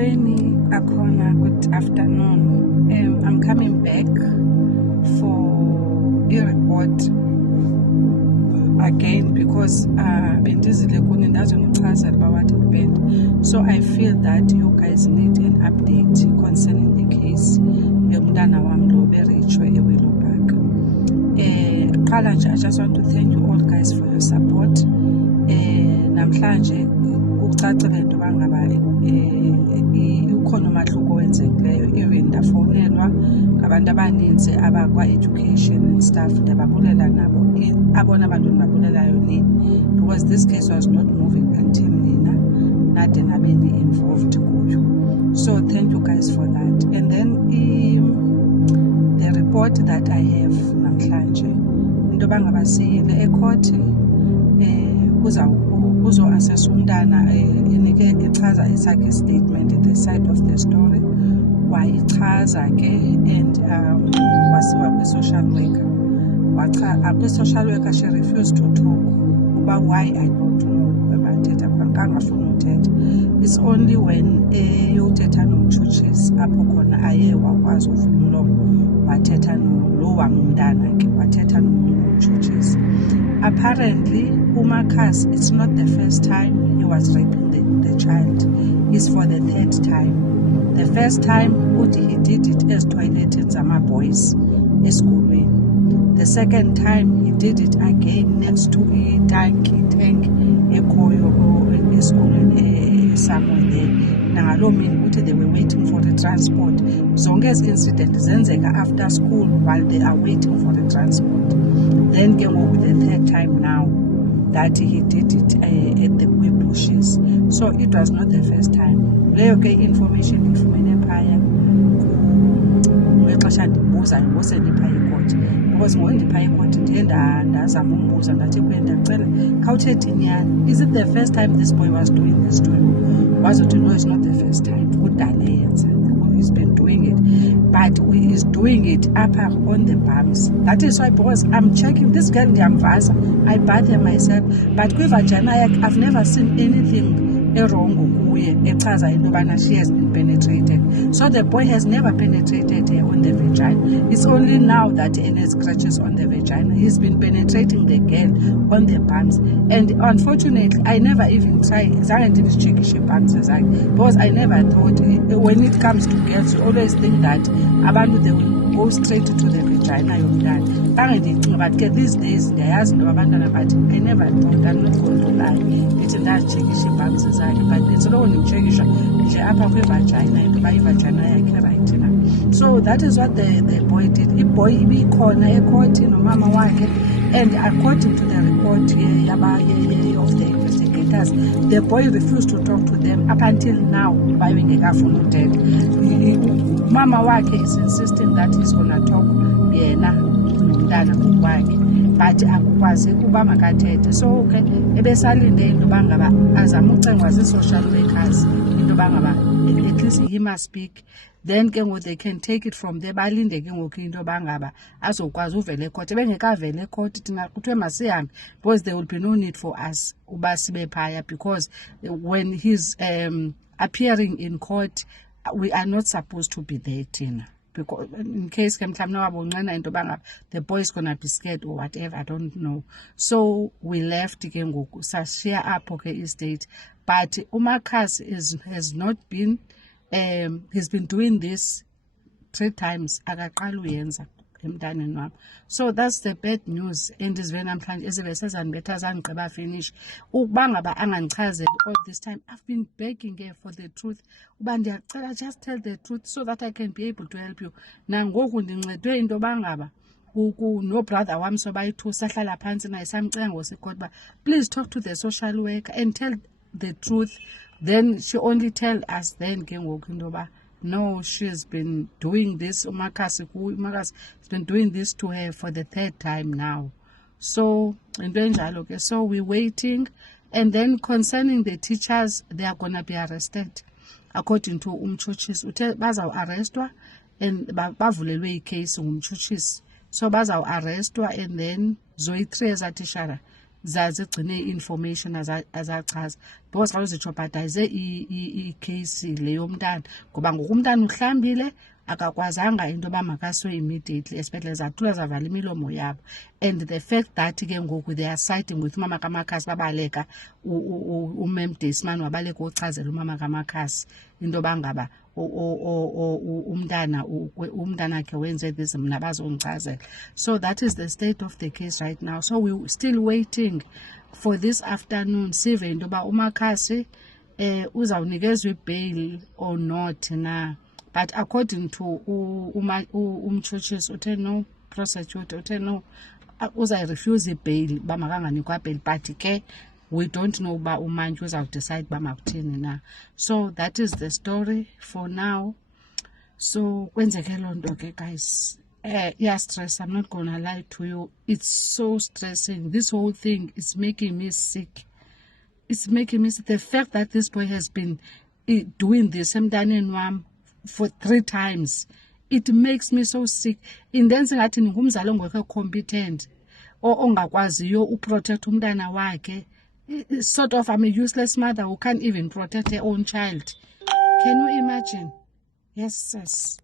Molweni, Akona, good afternoon. I'm coming back for a report again because bendizile kuni ndazonochaza about what happened. So I feel that you guys need an update concerning the case yomntana wami lo berechwe eWillowpark. Qala nje, I just want to thank you all guys for your support. Namhlanje kucacile into bangaba ukhona umahluko wenzekileyo, even ndafonelwa ngabantu abaninzi abakwa-education and stuff, ndababulela nabo abona abantu ndibabulelayo nini, because this case was not moving until nina nade nabeni involved kuyo. So thank you guys for that. And then the report that I have namhlanje, into bangaba siyile ecourt kuzo-assess umntana, enike ichaza esakhe statement at the side of the story, wayichaza ke and wasiwa kwi-social worker. Kwi-social worker she refused to talk uba why I don't know bathetha kangafuni uthetha. It's only when yothetha nomtshutshisi apho khona aye wakwazi uvula umlomo wathetha lo wamntana ke wathetha nomtshutshisi. Apparently uMakhasi, it's not the first time he was raping the child, it's for the third time. The first time he did it as toileting zama boys esikolweni. The second time he did it again next to a tank ekhoyo esikolweni somewhere there. Nangalo mini they were waiting for the transport. Zonke ezi incident zenzeka after school while they are waiting for the transport. Then came over the third time now that he did it at the bushes. So it was not the first time. Leyo ke information ifumene phaya ngexesha ndimbuza ngosendiphaya ecourt, because ngondiphaya ecourt ndiye ndazama umbuza ndathi kuye ndacela khawuthethe inyani, is it the first time this boy was doing this to you? Wazothi no, it's not the first time, kudala yenza, he's been doing it, but he is doing it up on the bums. That is why, because I'm checking this girl ndiyamvasa, I bathe her myself, but kwi-vagina yakhe I've never seen anything wrong kuye echaza into yobana she has been penetrated. So the boy has never penetrated her on the vagina. It's only now that he has scratches on the vagina. He's been penetrating the girl on the bums, and unfortunately I never even tried zange ndizitshekishe bums zakhe, because I never thought when it comes to girls you always think that abantu they will go straight to the vagina yomntana. Zange ndicinga, but ke these days ndiyayazi into abantwana, but I never thought, I'm not going to lie, ndithi ndazitshekishe bums zakhe, but it's not ndimtshekisha nje apha kwivagina into yoba ivagina yakhe right na. So that is what the boy did. Iboy ibikhona ekhothi nomama wakhe, and according to the report of the investigators, the boy refused to talk to them up until now. Bayengekafuni uthetha. Mama wakhe is insisting that he's gonna talk yena nomntana ngokwakhe, but akukwazi ukuba makathethe. So ke ebesalinde into bangaba azama ucengwa zi-social workers into bangaba at least he must speak, then ke ngoku they can take it from there. Balinde ke ngoku into bangaba azokwazi uvele ecourt. Bengekavele ecourt thina kuthiwe masihambe, because there will be no need for us uba sibe phaya, because when he's appearing in court we are not supposed to be there thina, because in case ke mhlawumbi wabonqena into bangaba the boy is gonna be scared or whatever, I don't know. So we left ke ngoku sashiya apho ke estate, but uMakhasi has not been he's been doing this 3 times akaqala uyenza emntaneni wami. So that's the bad news. And izivele namhlanje ezive sezandibetha zangigqiba finish ukuba ngaba angandichazeli all this time. I've been begging her for the truth uba ndiyacela just tell the truth so that I can be able to help you. Nangoku ndincedwe into bangaba no brother wami sobayi-2 sahlala phansi naye samcela ngosecourt uba please talk to the social worker and tell the truth. Then she only tell us then ke ngoku into yoba no, she's been doing this. Umakhasi has been doing this to her for the 3rd time now. So into enjalo ke, so we're waiting. And then concerning the teachers, they are gonna be arrested according to umtshutshisi. Uthe bazawuarrestwa and bavulelwe icase ngumtshutshisi, so bazawuarrestwa, and then zoyi-3 ezatishara zazigcine i-information azachaza because xa uzijeopardize i-case le yomntana ngoba ngoku umntana uhlambile akakwazanga into yoba makasiwe immediately esibhedlele zathula zavala imilomo yabo. And the fact that ke ngoku they are siding with umama kaMakhasi babaleka umem Desman wabaleka uchazela umama kaMakhasi into yoba ngaba umntana ke wenze this mna bazongichazela. So that is the state of the case right now. So we're still waiting for this afternoon sive into yoba uMakhasi uzawunikezwa i-bail or not na. But according to umtshutshisi uthe no, prosecutor uthe no, uzayirefuse i-bail uba makanganikwa bail. But ke we don't know uba umantyi uzawudecide uba makuthini na. So that is the story for now. So kwenzeke loo nto ke guys. Stress, I'm not gonna lie to you. It's so stressing. This whole thing is making me sick. It's making me sick. The fact that this boy has been doing this emntaneni wam for 3 times, it makes me so sick. Indenza ngathi ngumzali ongekho competent ongakwaziyo uprotect umntana wakhe. Sort of, I'm a useless mother who can't even protect her own child. Can you imagine? Yes, sis.